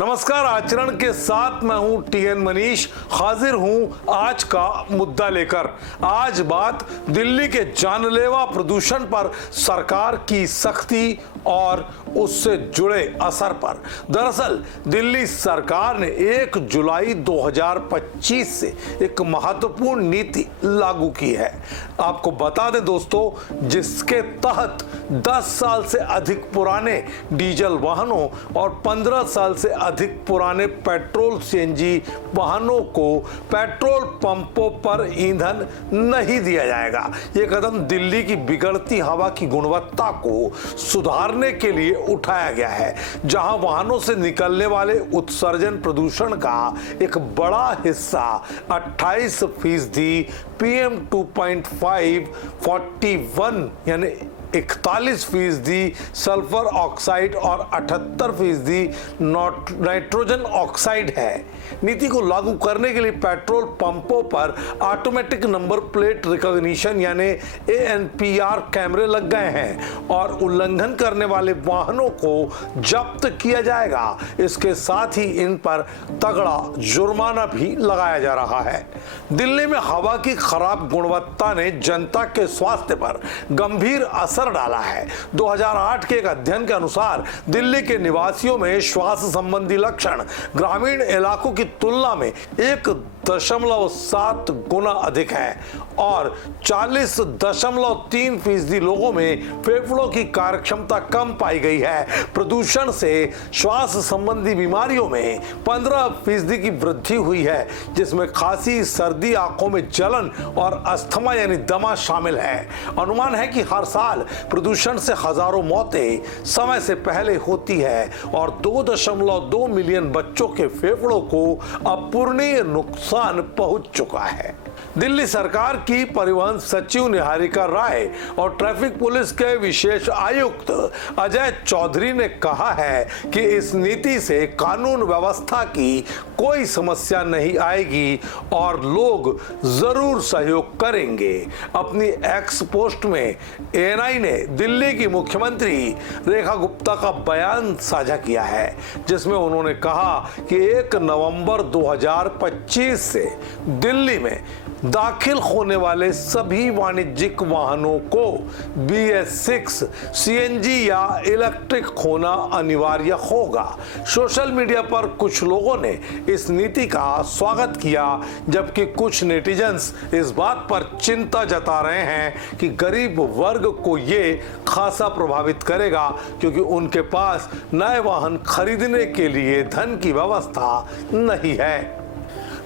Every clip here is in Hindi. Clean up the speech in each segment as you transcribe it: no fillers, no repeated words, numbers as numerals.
नमस्कार, आचरण के साथ मैं हूं टीएन मनीष। हाजिर हूं आज का मुद्दा लेकर। आज बात दिल्ली के जानलेवा प्रदूषण पर सरकार की सख्ती और उससे जुड़े असर पर। दरअसल दिल्ली सरकार ने 1 जुलाई 2025 से एक महत्वपूर्ण नीति लागू की है। आपको बता दें दोस्तों, जिसके तहत 10 साल से अधिक पुराने डीजल वाहनों और 15 साल से अधिक पुराने पेट्रोल सीएनजी वाहनों को पेट्रोल पंपों पर ईंधन नहीं दिया जाएगा। ये कदम दिल्ली की बिगड़ती हवा की गुणवत्ता को सुधारने के लिए उठाया गया है, जहां वाहनों से निकलने वाले उत्सर्जन प्रदूषण का एक बड़ा हिस्सा 28% PM 2.5, 41 यानी 41% सल्फर ऑक्साइड और 78% नाइट्रोजन ऑक्साइड है। नीति को लागू करने के लिए पेट्रोल पंपों पर ऑटोमेटिक नंबर प्लेट रिकॉग्निशन यानी ANPR कैमरे लग गए हैं और उल्लंघन करने वाले वाहनों को जब्त किया जाएगा। इसके साथ ही इन पर तगड़ा जुर्माना भी लगाया जा रहा है। दिल्ली में हवा की खराब गुणवत्ता ने जनता के स्वास्थ्य पर गंभीर असर डाला है। 2008 के एक अध्ययन के अनुसार दिल्ली के निवासियों में श्वास संबंधी लक्षण ग्रामीण इलाकों की तुलना में 1.7 गुना अधिक है और 40.3% लोगों में फेफड़ों की कार्यक्षमता कम पाई गई है। प्रदूषण से श्वास संबंधी बीमारियों में 15% की वृद्धि हुई है, जिसमें खांसी, सर्दी, आंखों में जलन और अस्थमा यानी दमा शामिल है। अनुमान है कि हर साल प्रदूषण से हजारों मौतें समय से पहले होती है और 2.2 मिलियन बच्चों के फेफड़ों को अपूरणीय नुकसान पहुंच चुका है। दिल्ली सरकार की परिवहन सचिव निहारिका राय और ट्रैफिक पुलिस के विशेष आयुक्त अजय चौधरी ने कहा है कि इस नीति से कानून व्यवस्था की कोई समस्या नहीं आएगी और लोग जरूर सहयोग करेंगे। अपनी एक्स पोस्ट में ANI ने दिल्ली की मुख्यमंत्री रेखा गुप्ता का बयान साझा किया है, जिसमें उन्होंने कहा कि 1 नवंबर 2025 से दिल्ली में दाखिल होने वाले सभी वाणिज्यिक वाहनों को BS6 CNG या इलेक्ट्रिक होना अनिवार्य होगा। सोशल मीडिया पर कुछ लोगों ने इस नीति का स्वागत किया, जबकि कुछ नेटिजन्स इस बात पर चिंता जता रहे हैं कि गरीब वर्ग को ये खासा प्रभावित करेगा, क्योंकि उनके पास नए वाहन खरीदने के लिए धन की व्यवस्था नहीं है।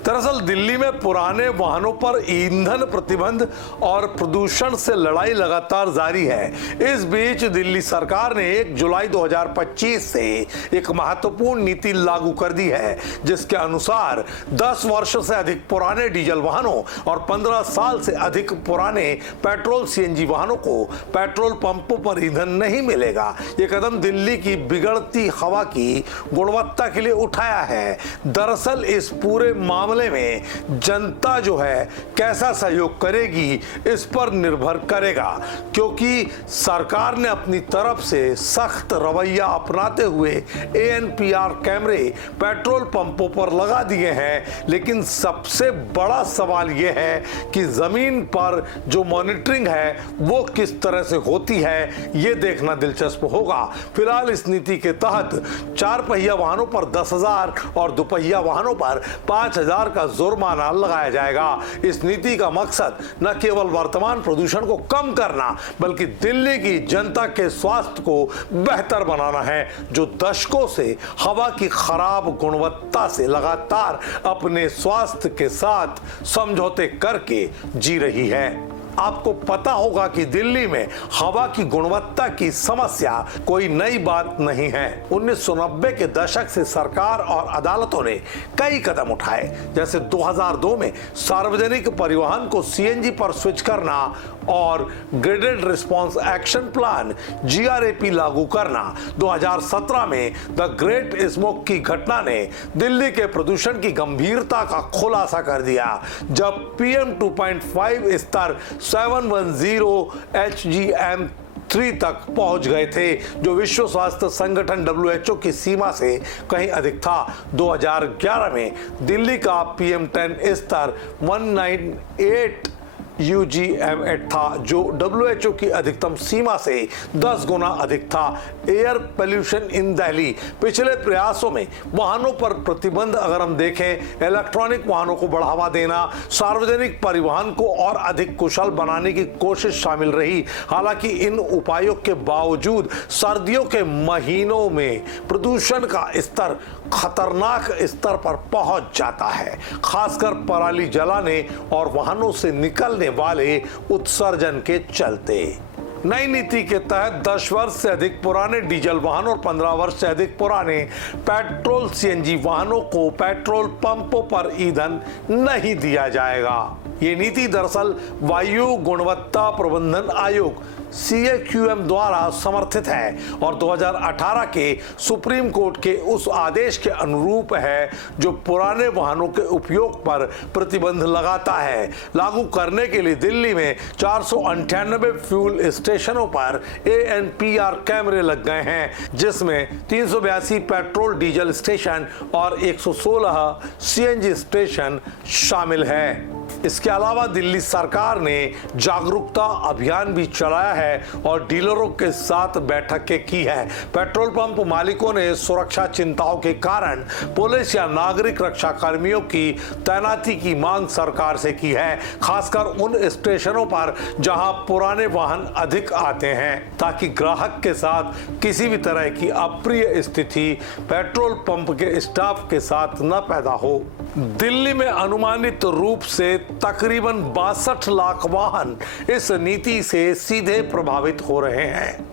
दरअसल दिल्ली में पुराने वाहनों पर ईंधन प्रतिबंध और प्रदूषण से लड़ाई लगातार जारी है। इस बीच दिल्ली सरकार ने 1 जुलाई 2025 से एक महत्वपूर्ण नीति लागू कर दी है, जिसके अनुसार 10 वर्ष से अधिक पुराने डीजल वाहनों और 15 साल से अधिक पुराने पेट्रोल CNG वाहनों को पेट्रोल पंपों पर ईंधन नहीं मिलेगा। ये कदम दिल्ली की बिगड़ती हवा की गुणवत्ता के लिए उठाया है। दरअसल इस पूरे मामले में जनता जो है कैसा सहयोग करेगी, इस पर निर्भर करेगा, क्योंकि सरकार ने अपनी तरफ से सख्त रवैया अपनाते हुए ANPR कैमरे पेट्रोल पंपों पर लगा दिए हैं। लेकिन सबसे बड़ा सवाल यह है कि जमीन पर जो मॉनिटरिंग है वो किस तरह से होती है, ये देखना दिलचस्प होगा। फिलहाल इस नीति के तहत 4 पहिया वाहनों पर 10,000 और दुपहिया वाहनों पर 5,000 का जुर्माना लगाया जाएगा। इस नीति का मकसद न केवल वर्तमान प्रदूषण को कम करना, बल्कि दिल्ली की जनता के स्वास्थ्य को बेहतर बनाना है, जो दशकों से हवा की खराब गुणवत्ता से लगातार अपने स्वास्थ्य के साथ समझौते करके जी रही है। आपको पता होगा कि दिल्ली में हवा की गुणवत्ता की समस्या कोई नई बात नहीं है। 1990 के दशक से सरकार और अदालतों ने कई कदम उठाए, जैसे 2002 में सार्वजनिक परिवहन को CNG पर स्विच करना और graded response action plan GRAP लागू करना। 2017 में द ग्रेट स्मोक की घटना ने दिल्ली के प्रदूषण की गंभीरता का खुलासा कर दिया, जब PM 2.5 स्तर 710 HGM 3 तक पहुंच गए थे, जो विश्व स्वास्थ्य संगठन WHO की सीमा से कहीं अधिक था। 2011 में दिल्ली का PM10 स्तर 198 UGM8 था, जो WHO की अधिकतम सीमा से 10 गुना अधिक था। एयर पोल्यूशन इन दिल्ली, पिछले प्रयासों में वाहनों पर प्रतिबंध अगर हम देखें, इलेक्ट्रॉनिक वाहनों को बढ़ावा देना, सार्वजनिक परिवहन को और अधिक कुशल बनाने की कोशिश शामिल रही। हालांकि इन उपायों के बावजूद सर्दियों के महीनों में प्रदूषण का स्तर खतरनाक स्तर पर पहुंच जाता है, खासकर पराली जलाने और वाहनों से निकलने वाले उत्सर्जन के चलते। नई नीति के तहत 10 वर्ष से अधिक पुराने डीजल वाहन और 15 वर्ष से अधिक पुराने पेट्रोल CNG वाहनों को पेट्रोल पंपों पर ईंधन नहीं दिया जाएगा। ये नीति दरअसल वायु गुणवत्ता प्रबंधन आयोग CAQM द्वारा समर्थित है और 2018 के सुप्रीम कोर्ट के उस आदेश के अनुरूप है जो पुराने वाहनों के उपयोग पर प्रतिबंध लगाता है। लागू करने के लिए दिल्ली में 498 फ्यूल स्टेशनों पर ANPR कैमरे लग गए हैं, जिसमें 382 पेट्रोल डीजल स्टेशन और 116 CNG स्टेशन शामिल है। इसके अलावा दिल्ली सरकार ने जागरूकता अभियान भी चलाया है और डीलरों के साथ बैठकें की है। पेट्रोल पंप मालिकों ने सुरक्षा चिंताओं के कारण पुलिस या नागरिक रक्षा कर्मियों की तैनाती की मांग सरकार से की है, खासकर उन स्टेशनों पर जहां पुराने वाहन अधिक आते हैं, ताकि ग्राहक के साथ किसी भी तरह की अप्रिय स्थिति पेट्रोल पंप के स्टाफ के साथ न पैदा हो। दिल्ली में अनुमानित रूप से तकरीबन 62 लाख वाहन इस नीति से सीधे प्रभावित हो रहे हैं,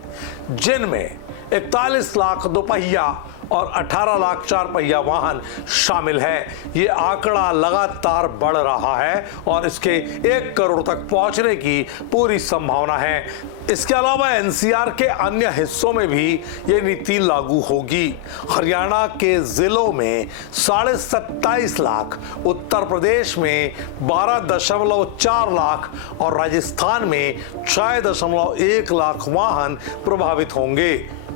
जिनमें 41 लाख दोपहिया और 18 लाख 4 पहिया वाहन शामिल है। ये आंकड़ा लगातार बढ़ रहा है और इसके 1 करोड़ तक पहुंचने की पूरी संभावना है। इसके अलावा NCR के अन्य हिस्सों में भी ये नीति लागू होगी। हरियाणा के जिलों में 27.5 लाख, उत्तर प्रदेश में 12.4 लाख और राजस्थान में 6.1 लाख वाहन प्रभावित होंगे।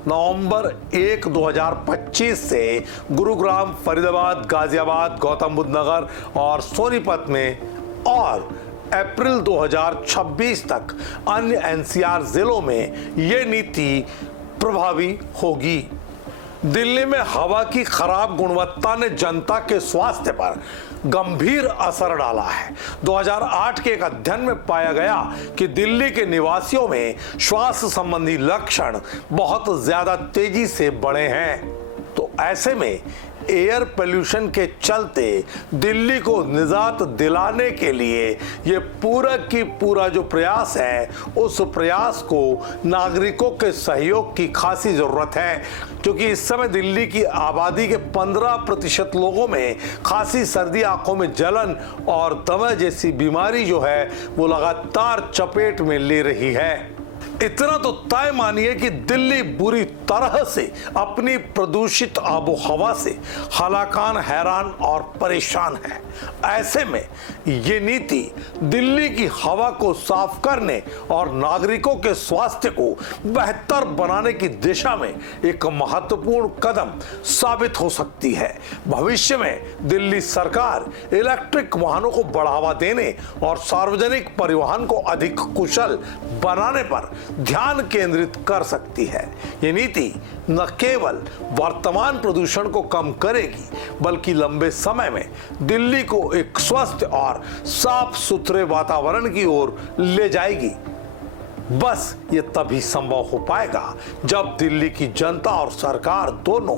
नवंबर 1, 2025 से गुरुग्राम, फरीदाबाद, गाजियाबाद, गौतम बुद्ध नगर और सोनीपत में और अप्रैल 2026 तक अन्य NCR जिलों में ये नीति प्रभावी होगी। दिल्ली में हवा की खराब गुणवत्ता ने जनता के स्वास्थ्य पर गंभीर असर डाला है। 2008 के एक अध्ययन में पाया गया कि दिल्ली के निवासियों में श्वास संबंधी लक्षण बहुत ज्यादा तेजी से बढ़े हैं। तो ऐसे में एयर पोल्यूशन के चलते दिल्ली को निजात दिलाने के लिए ये पूरा की पूरा जो प्रयास है, उस प्रयास को नागरिकों के सहयोग की खासी जरूरत है, क्योंकि इस समय दिल्ली की आबादी के 15% लोगों में खांसी, सर्दी, आंखों में जलन और दमा जैसी बीमारी जो है वो लगातार चपेट में ले रही है। इतना तो तय मानिए कि दिल्ली बुरी तरह से अपनी प्रदूषित आबो हवा से हलाकान, हैरान और परेशान है। ऐसे में ये नीति दिल्ली की हवा को साफ करने और नागरिकों के स्वास्थ्य को बेहतर बनाने की दिशा में एक महत्वपूर्ण कदम साबित हो सकती है। भविष्य में दिल्ली सरकार इलेक्ट्रिक वाहनों को बढ़ावा देने और सार्वजनिक परिवहन को अधिक कुशल बनाने पर ध्यान केंद्रित कर सकती है। ये नीति न केवल वर्तमान प्रदूषण को कम करेगी, बल्कि लंबे समय में दिल्ली को एक स्वस्थ और साफ सुथरे वातावरण की ओर ले जाएगी। बस ये तभी संभव हो पाएगा जब दिल्ली की जनता और सरकार दोनों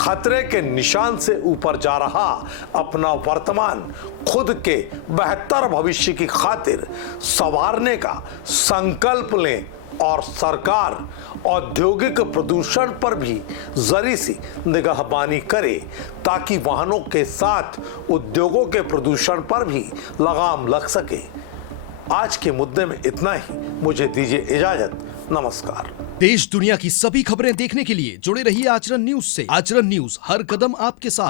खतरे के निशान से ऊपर जा रहा अपना वर्तमान खुद के बेहतर भविष्य की खातिर संवारने का संकल्प लें और सरकार औद्योगिक प्रदूषण पर भी जरी सी निगाहबानी करे, ताकि वाहनों के साथ उद्योगों के प्रदूषण पर भी लगाम लग सके। आज के मुद्दे में इतना ही। मुझे दीजिए इजाजत। नमस्कार। देश दुनिया की सभी खबरें देखने के लिए जुड़े रहिए आचरण न्यूज से। आचरण न्यूज, हर कदम आपके साथ।